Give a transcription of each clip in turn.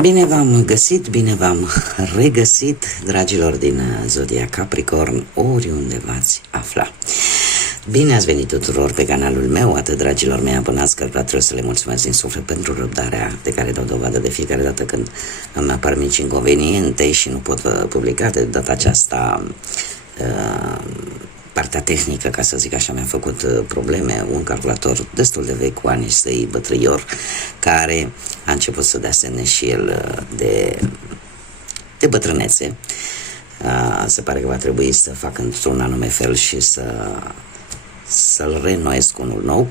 Bine v-am găsit, bine v-am regăsit, dragilor din Zodia Capricorn, oriunde v-ați afla. Bine ați venit tuturor pe canalul meu, atât dragilor mei abonați, că vreau să le mulțumesc din suflet pentru răbdarea de care dau dovadă de fiecare dată când îmi apar mici inconveniente și nu pot publica. De data aceasta partea tehnică, ca să zic așa, mi-a făcut probleme. Un calculator destul de vechi, cu ani săi bătrâior, care a început să dea semne și el de bătrânețe. Se pare că va trebui să fac într-un anume fel și să-l reînnoiesc cu unul nou.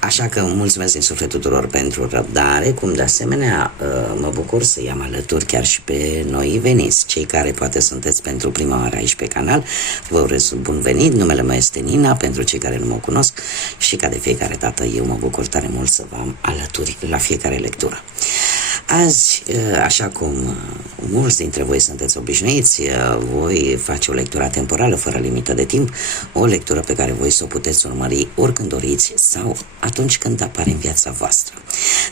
Așa că mulțumesc din suflet tuturor pentru răbdare, cum de asemenea mă bucur să i-am alături chiar și pe noi veniți, cei care poate sunteți pentru prima oară aici pe canal. Vă urez bun venit, numele meu este Nina, pentru cei care nu mă cunosc, și ca de fiecare dată eu mă bucur tare mult să vă am alături la fiecare lectură. Azi, așa cum mulți dintre voi sunteți obișnuiți, voi face o lectură temporală fără limită de timp, o lectură pe care voi să o puteți urmări oricând doriți sau atunci când apare în viața voastră.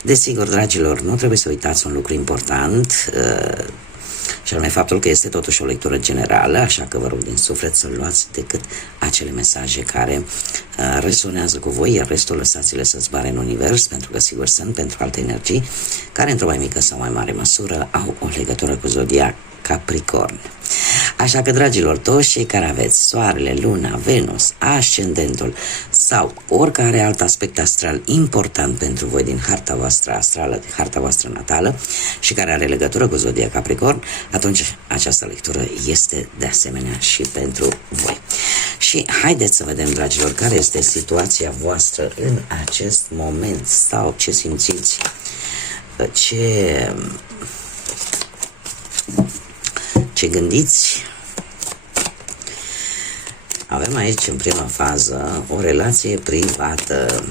Desigur, dragilor, nu trebuie să uitați un lucru important, și anume faptul că este totuși o lectură generală, așa că vă rog din suflet să luați decât acele mesaje care resonează cu voi, iar restul lăsați-le să zboare în univers, pentru că sigur sunt pentru alte energii care într-o mai mică sau mai mare măsură au o legătură cu Zodia Capricorn. Așa că, dragilor, toți cei care aveți Soarele, Luna, Venus, Ascendentul sau oricare alt aspect astral important pentru voi din harta voastră astrală, harta voastră natală și care are legătură cu Zodia Capricorn, atunci această lectură este de asemenea și pentru voi. Și haideți să vedem, dragilor, care este situația voastră în acest moment sau ce simțiți, ce gândiți. Avem aici în prima fază o relație privată.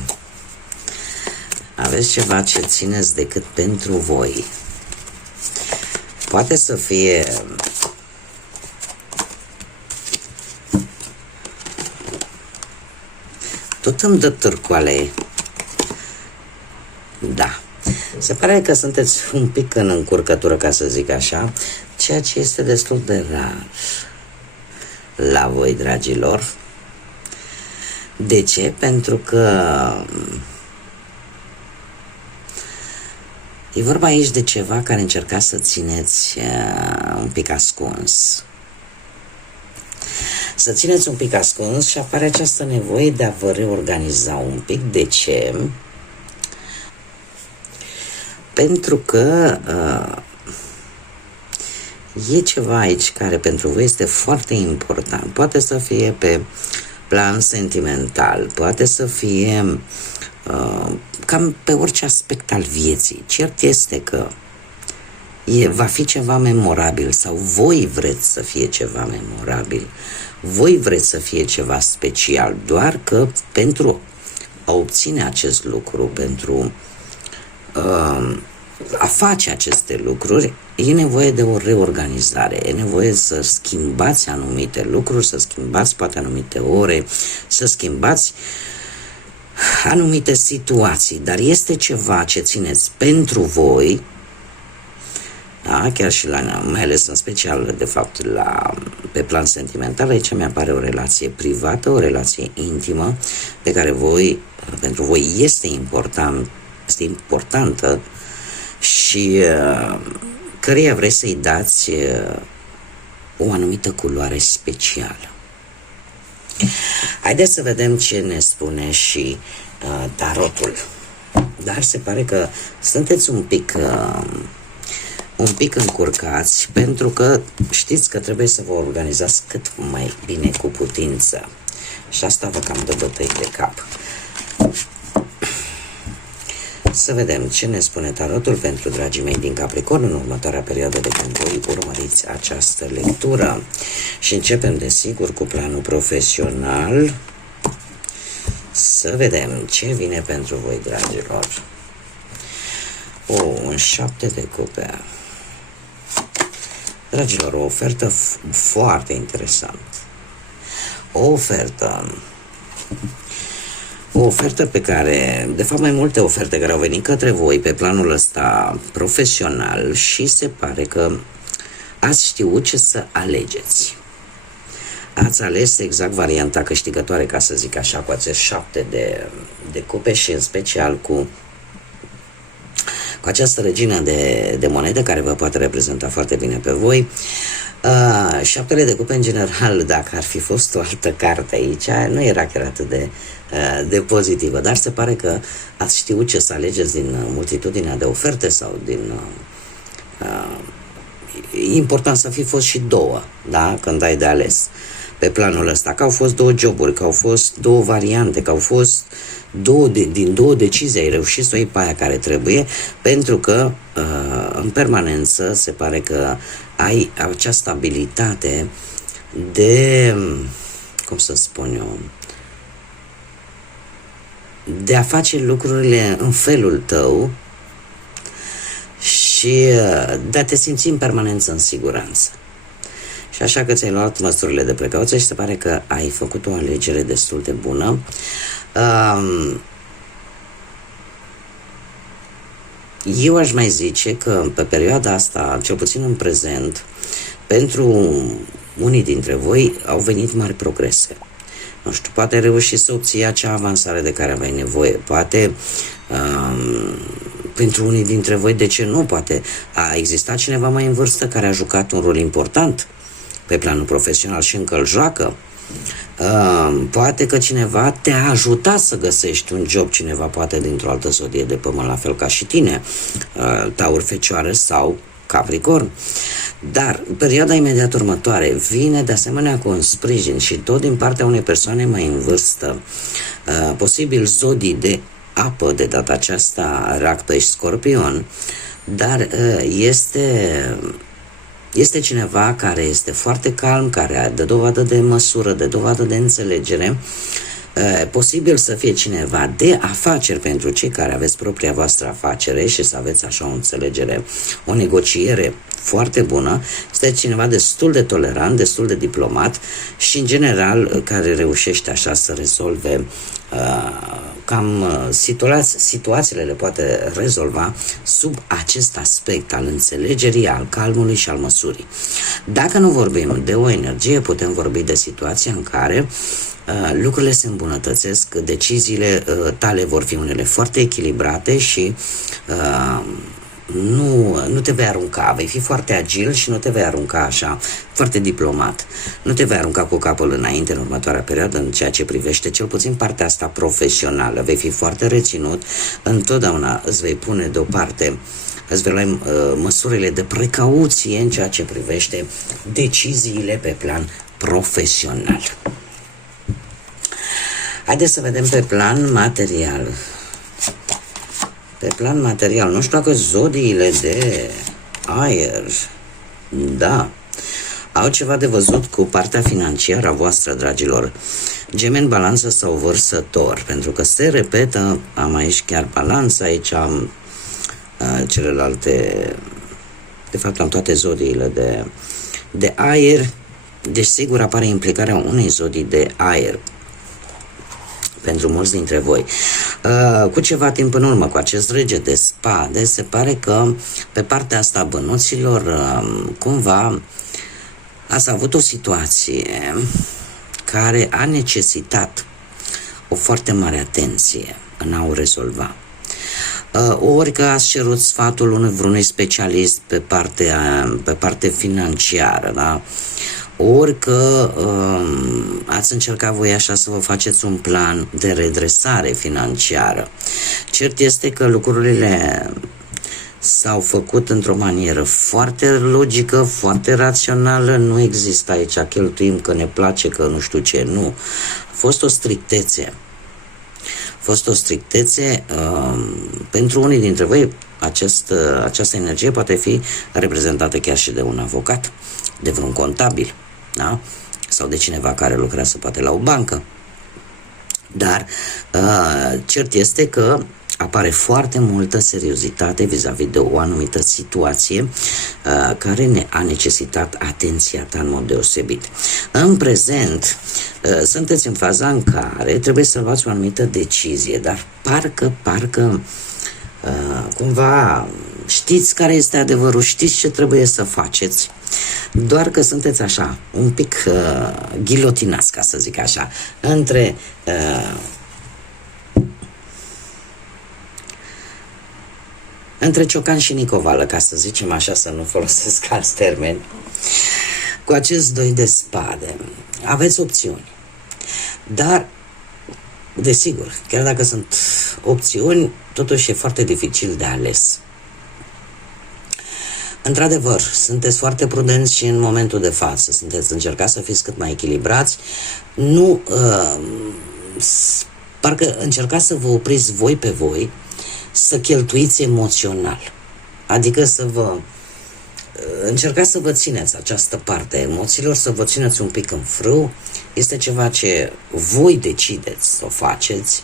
Aveți ceva ce țineți decât pentru voi. Poate să fie tot îmi dă târcoale. Da. Se pare că sunteți un pic în încurcătură, ca să zic așa, ceea ce este destul de rar la voi, dragilor. De ce? Pentru că e vorba aici de ceva care încercați să țineți un pic ascuns. Să țineți un pic ascuns și apare această nevoie de a vă reorganiza un pic. De ce? Pentru că e ceva aici care pentru voi este foarte important. Poate să fie pe plan sentimental, poate să fie cam pe orice aspect al vieții. Cert este că va fi ceva memorabil sau voi vreți să fie ceva memorabil. Voi vreți să fie ceva special, doar că pentru a obține acest lucru, pentru a face aceste lucruri, e nevoie de o reorganizare, e nevoie să schimbați anumite lucruri, să schimbați poate anumite ore, să schimbați anumite situații, dar este ceva ce țineți pentru voi, da? Chiar și mai ales în special, de fapt, pe plan sentimental, aici mi-apare o relație privată, o relație intimă, pe care pentru voi este importantă și căreia vreți să-i dați o anumită culoare specială. Haideți să vedem ce ne spune și tarotul. Dar se pare că sunteți un pic încurcați, pentru că știți că trebuie să vă organizați cât mai bine cu putință. Și asta vă cam dă bătăi de cap. Să vedem ce ne spune tarotul pentru dragii mei din Capricorn în următoarea perioadă de când voi urmăriți această lectură. Și începem, desigur, cu planul profesional. Să vedem ce vine pentru voi, dragilor. Un 7 de cupe. Dragilor, o ofertă foarte interesantă. O ofertă o ofertă pe care, de fapt mai multe oferte care au venit către voi pe planul ăsta profesional și se pare că ați știut ce să alegeți. Ați ales exact varianta câștigătoare, ca să zic așa, cu acești 7 de cupe și în special cu această regină de monede care vă poate reprezenta foarte bine pe voi. 7 de cupe în general, dacă ar fi fost o altă carte aici, nu era chiar atât de pozitivă, dar se pare că ați știut ce să alegeți din multitudinea de oferte sau din... important să fi fost și două, da? Când ai de ales pe planul ăsta, că au fost 2 joburi, că au fost 2 variante, că au fost din 2 decizii, ai reușit să o iei pe aia care trebuie, pentru că în permanență se pare că ai această abilitate de, cum să spun eu, de a face lucrurile în felul tău și de a te simți în permanență în siguranță. Și așa că ți-ai luat măsurile de precauție și se pare că ai făcut o alegere destul de bună. Eu aș mai zice că pe perioada asta, cel puțin în prezent, pentru unii dintre voi au venit mari progrese. Nu știu, poate reuși să obții acea avansare de care aveai nevoie, poate pentru unii dintre voi, de ce nu, poate a existat cineva mai în vârstă care a jucat un rol important pe planul profesional și încă îl joacă. Poate că cineva te-a ajutat să găsești un job, cineva poate dintr-o altă zodie de pământ, la fel ca și tine, Taur, Fecioară sau Capricorn. Dar perioada imediat următoare vine de asemenea cu un sprijin și tot din partea unei persoane mai în vârstă, posibil zodii de apă, de data aceasta Rac, Pești, Scorpion, dar este cineva care este foarte calm, care dă dovadă de măsură, dă dovadă de înțelegere. Posibil să fie cineva de afaceri pentru cei care aveți propria voastră afacere și să aveți așa o înțelegere, o negociere foarte bună. Este cineva destul de tolerant, destul de diplomat și în general care reușește așa să rezolve cam situațiile le poate rezolva sub acest aspect al înțelegerii, al calmului și al măsurii. Dacă nu vorbim de o energie, putem vorbi de situația în care lucrurile se îmbunătățesc, deciziile tale vor fi unele foarte echilibrate și nu te vei arunca, vei fi foarte agil și nu te vei arunca așa, foarte diplomat. Nu te vei arunca cu capul înainte în următoarea perioadă în ceea ce privește cel puțin partea asta profesională. Vei fi foarte reținut, întotdeauna îți vei pune deoparte, îți vei lua măsurile de precauție în ceea ce privește deciziile pe plan profesional. Haideți să vedem pe plan material. Pe plan material, nu știu dacă zodiile de aer, da, au ceva de văzut cu partea financiară a voastră, dragilor. Gemeni, Balanță sau Vărsător, pentru că se repetă, am aici chiar Balanța, aici am celelalte, de fapt am toate zodiile de aer, deci sigur apare implicarea unei zodii de aer pentru mulți dintre voi. Cu ceva timp în urmă, cu acest rege de spade, se pare că pe partea asta a bănuților, cumva ați avut o situație care a necesitat o foarte mare atenție în a o rezolva. Ori că ați cerut sfatul vreunui specialist pe parte financiară, da? Ori că ați încercat voi așa să vă faceți un plan de redresare financiară. Cert este că lucrurile s-au făcut într-o manieră foarte logică, foarte rațională, nu există aici cheltuim că ne place, că nu știu ce, nu. A fost o strictețe. Pentru unii dintre voi această energie poate fi reprezentată chiar și de un avocat, de vreun contabil, da? Sau de cineva care lucrează poate la o bancă. Dar cert este că apare foarte multă seriozitate vis-a-vis de o anumită situație care a necesitat atenția ta în mod deosebit. În prezent, sunteți în faza în care trebuie să luați o anumită decizie, dar parcă cumva știți care este adevărul, știți ce trebuie să faceți, doar că sunteți așa, un pic ghilotinați, ca să zic așa, între Ciocan și Nicovală, ca să zicem așa, să nu folosesc alți termeni. Cu acest 2 de spade aveți opțiuni, dar desigur, chiar dacă sunt opțiuni, totuși e foarte dificil de ales. Într-adevăr, sunteți foarte prudenți și în momentul de față. Încercați să fiți cât mai echilibrați. Nu, parcă încercați să vă opriți voi pe voi, să cheltuiți emoțional. Adică încercați să vă țineți această parte a emoțiilor, să vă țineți un pic în frâu. Este ceva ce voi decideți să o faceți.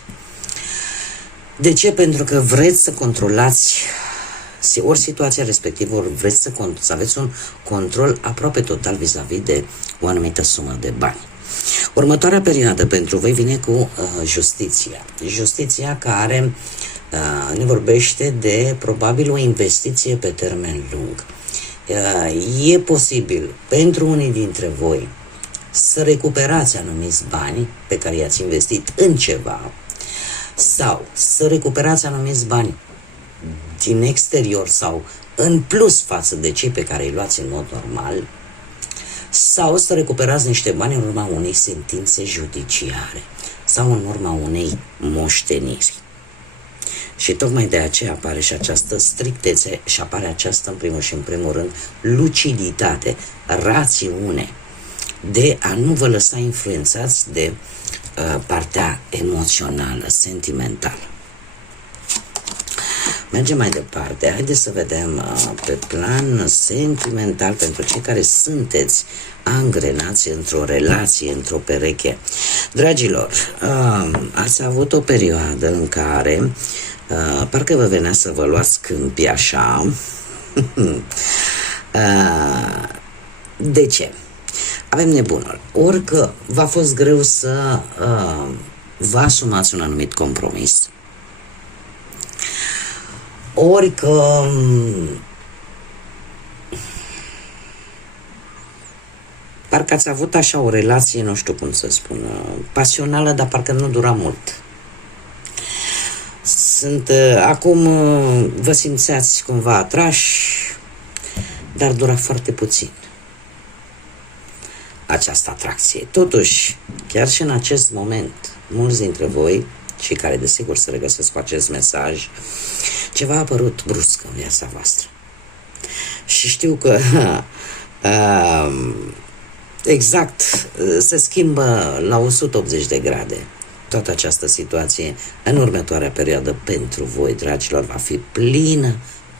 De ce? Pentru că vreți să controlați ori situația respectivă, ori vreți să aveți un control aproape total vis-a-vis de o anumită sumă de bani. Următoarea perioadă pentru voi vine cu justiția. Justiția care ne vorbește de probabil o investiție pe termen lung. E posibil pentru unii dintre voi să recuperați anumiți bani pe care i-ați investit în ceva, sau să recuperați anumiți bani din exterior sau în plus față de cei pe care îi luați în mod normal, sau să recuperați niște bani în urma unei sentințe judiciare sau în urma unei moșteniri. Și tocmai de aceea apare și această strictețe și apare această, în primul și în primul rând, luciditate, rațiune de a nu vă lăsa influențați de partea emoțională, sentimentală. Mergem mai departe. Haideți să vedem pe plan sentimental pentru cei care sunteți angrenați într-o relație, într-o pereche. Dragilor, ați avut o perioadă în care parcă vă venea să vă luați câmpii așa. De ce? Avem nebunuri. Ori că v-a fost greu să vă asumați un anumit compromis, ori că parcă ați avut așa o relație, nu știu cum să spun, pasională, dar parcă nu dura mult. Acum vă simțeați cumva atrași, dar dura foarte puțin această atracție. Totuși, chiar și în acest moment, mulți dintre voi, cei care desigur se regăsesc cu acest mesaj, ceva a apărut brusc în viața voastră. Și știu că exact se schimbă la 180 de grade toată această situație. În următoarea perioadă pentru voi, dragilor, va fi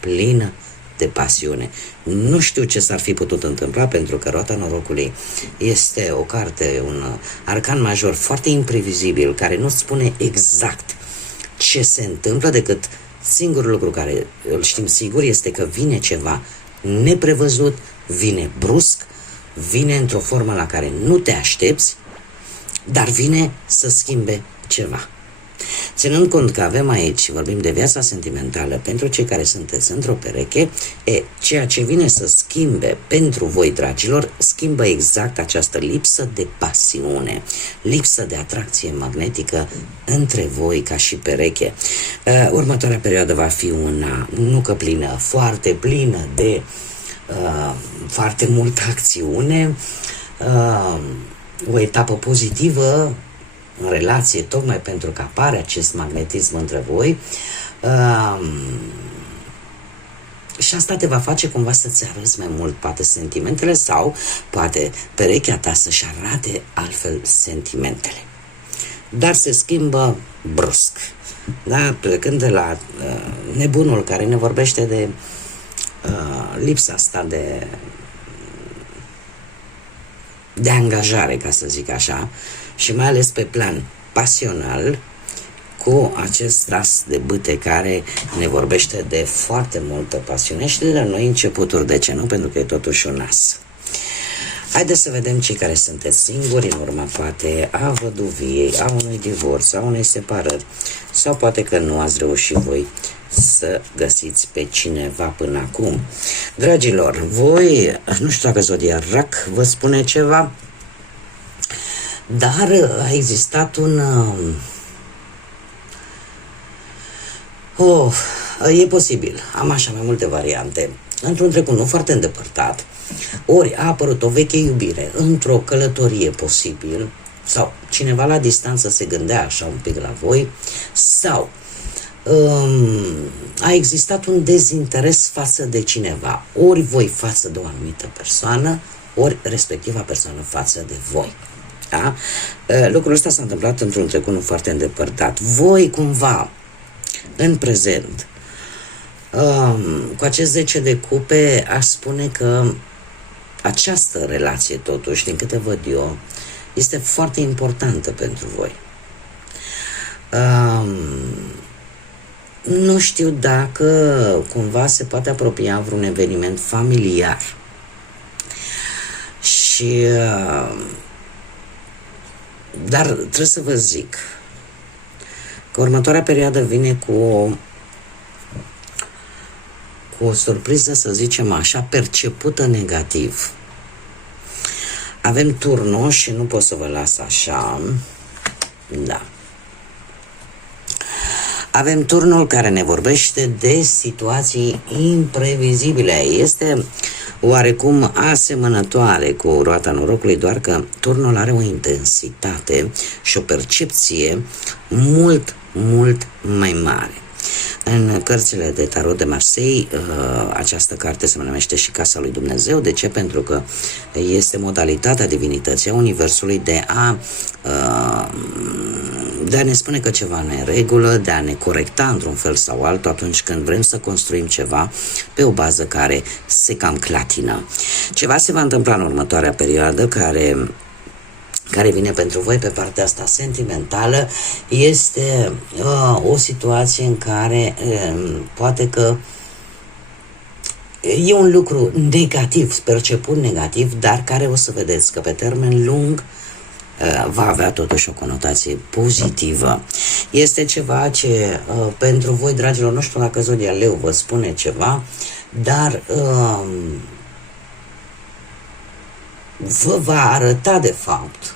plină de pasiune. Nu știu ce s-ar fi putut întâmpla, pentru că Roata Norocului este o carte, un arcan major foarte imprevizibil, care nu spune exact ce se întâmplă, decât singurul lucru care îl știm sigur este că vine ceva neprevăzut, vine brusc, vine într-o formă la care nu te aștepți, dar vine să schimbe ceva. Ținând cont că avem aici, vorbim de viața sentimentală pentru cei care sunteți într-o pereche, ceea ce vine să schimbe pentru voi, dragilor, schimbă exact această lipsă de pasiune, lipsă de atracție magnetică între voi ca și pereche. Următoarea perioadă va fi una, nu că plină, foarte plină de foarte multă acțiune, o etapă pozitivă în relație, tocmai pentru că apare acest magnetism între voi, și asta te va face cumva să-ți arăți mai mult poate sentimentele, sau poate perechea ta să-și arate altfel sentimentele. Dar se schimbă brusc. Da? Plecând de la nebunul care ne vorbește de lipsa asta de angajare, ca să zic așa, și mai ales pe plan pasional, cu acest as de bâte care ne vorbește de foarte multă pasiune și de la noi începuturi, de ce nu? Pentru că e totuși un as. Haideți să vedem cei care sunteți singuri în urma poate a văduviei, a unui divorț, a unei separări, sau poate că nu ați reușit voi să găsiți pe cineva până acum. Dragilor, voi, nu știu dacă Zodia Rac vă spune ceva, dar a existat e posibil, am așa mai multe variante, într-un trecut nu foarte îndepărtat, ori a apărut o veche iubire într-o călătorie posibil, sau cineva la distanță se gândea așa un pic la voi, sau a existat un dezinteres față de cineva, ori voi față de o anumită persoană, ori respectiva persoană față de voi. Da? Lucrul ăsta s-a întâmplat într-un trecut nu foarte îndepărtat. Voi cumva, în prezent, cu acest 10 de cupe, aș spune că această relație, totuși, din câte văd eu, este foarte importantă pentru voi. Nu știu dacă cumva se poate apropia vreun eveniment familiar. Și dar trebuie să vă zic că următoarea perioadă vine cu o surpriză, să zicem așa, percepută negativ. Avem turnul și nu pot să vă las așa. Da. Avem turnul care ne vorbește de situații imprevizibile. Este oarecum asemănătoare cu roata norocului, doar că turnul are o intensitate și o percepție mult, mult mai mare. În cărțile de tarot de Marseille, această carte se numește și Casa lui Dumnezeu. De ce? Pentru că este modalitatea divinității a Universului de a ne spune că ceva nu e în regulă, de a ne corecta într-un fel sau altul atunci când vrem să construim ceva pe o bază care se cam clatină. Ceva se va întâmpla în următoarea perioadă care vine pentru voi pe partea asta sentimentală. Este o situație în care poate că e un lucru negativ, perceput negativ, dar care o să vedeți că pe termen lung va avea totuși o conotație pozitivă. Este ceva ce pentru voi, dragilor, nu știu dacă Zodia Leu vă spune ceva, dar vă va arăta de fapt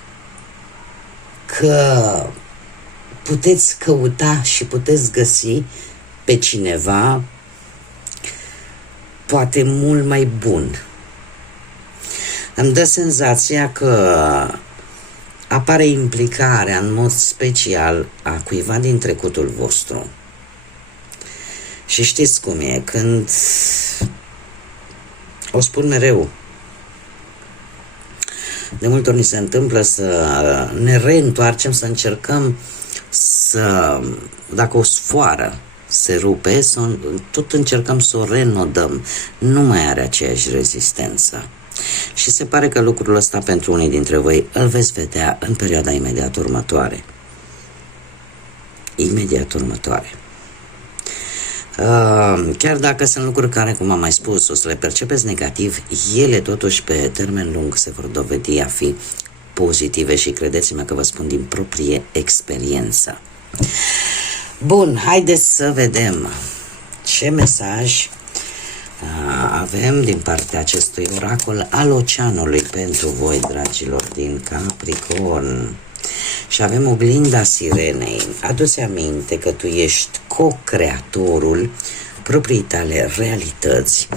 că puteți căuta și puteți găsi pe cineva poate mult mai bun. Îmi dă senzația că apare implicarea în mod special a cuiva din trecutul vostru. Și știți cum e, când o spun mereu, de multe ori ni se întâmplă să ne reîntoarcem, să încercăm să, dacă o sfoară se rupe, tot încercăm să o renodăm. Nu mai are aceeași rezistență. Și se pare că lucrul ăsta pentru unii dintre voi îl veți vedea în perioada imediat următoare. Imediat următoare. Chiar dacă sunt lucruri care, cum am mai spus, o să le percepeți negativ, ele totuși pe termen lung se vor dovedi a fi pozitive și credeți-mă că vă spun din proprie experiență. Bun, haideți să vedem ce mesaj avem din partea acestui oracol al oceanului pentru voi, dragilor, din Capricorn. Și avem oglinda sirenei. Adu-ți aminte că tu ești co-creatorul proprii tale realități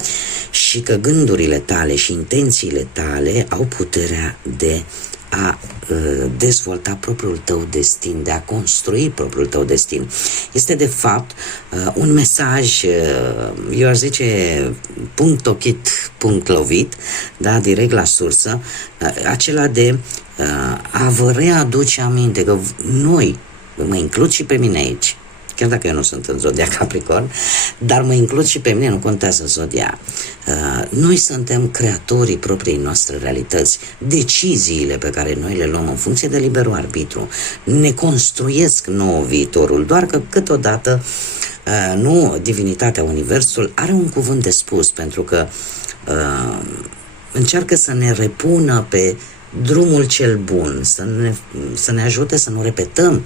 și că gândurile tale și intențiile tale au puterea de a dezvolta propriul tău destin, de a construi propriul tău destin. Este de fapt un mesaj, eu aș zice punct ochit, punct lovit, da, direct la sursă, acela de a vă readuce aminte că noi, mă includ și pe mine aici, chiar dacă eu nu sunt în zodia Capricorn, dar mă includ și pe mine, nu contează zodia. Noi suntem creatorii propriei noastre realități. Deciziile pe care noi le luăm în funcție de liberul arbitru ne construiesc nou viitorul, doar că câteodată nu, divinitatea, universul are un cuvânt de spus, pentru că încearcă să ne repună pe drumul cel bun, să ne ajute să nu repetăm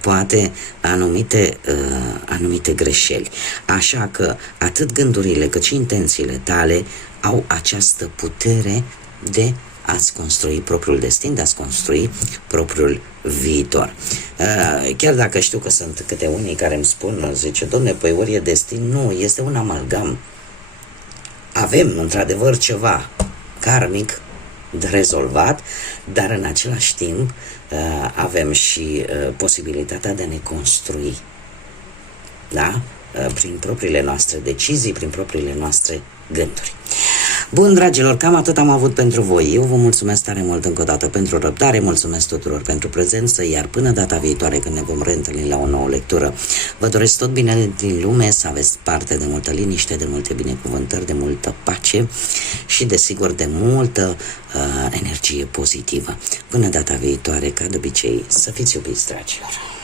poate anumite greșeli. Așa că atât gândurile cât și intențiile tale au această putere de a-ți construi propriul destin, de a-ți construi propriul viitor. Chiar dacă știu că sunt câte unii care îmi spun, zice, domne, păi ori e destin? Nu, este un amalgam. Avem, într-adevăr, ceva karmic de rezolvat, dar în același timp avem și posibilitatea de a ne construi, da? Prin propriile noastre decizii, prin propriile noastre gânduri. Bun, dragilor, cam atât am avut pentru voi. Eu vă mulțumesc tare mult încă o dată pentru răbdare, mulțumesc tuturor pentru prezență, iar până data viitoare când ne vom reîntâlni la o nouă lectură, vă doresc tot bine din lume, să aveți parte de multă liniște, de multe binecuvântări, de multă pace și, desigur, de multă energie pozitivă. Până data viitoare, ca de obicei, să fiți iubiți, dragilor!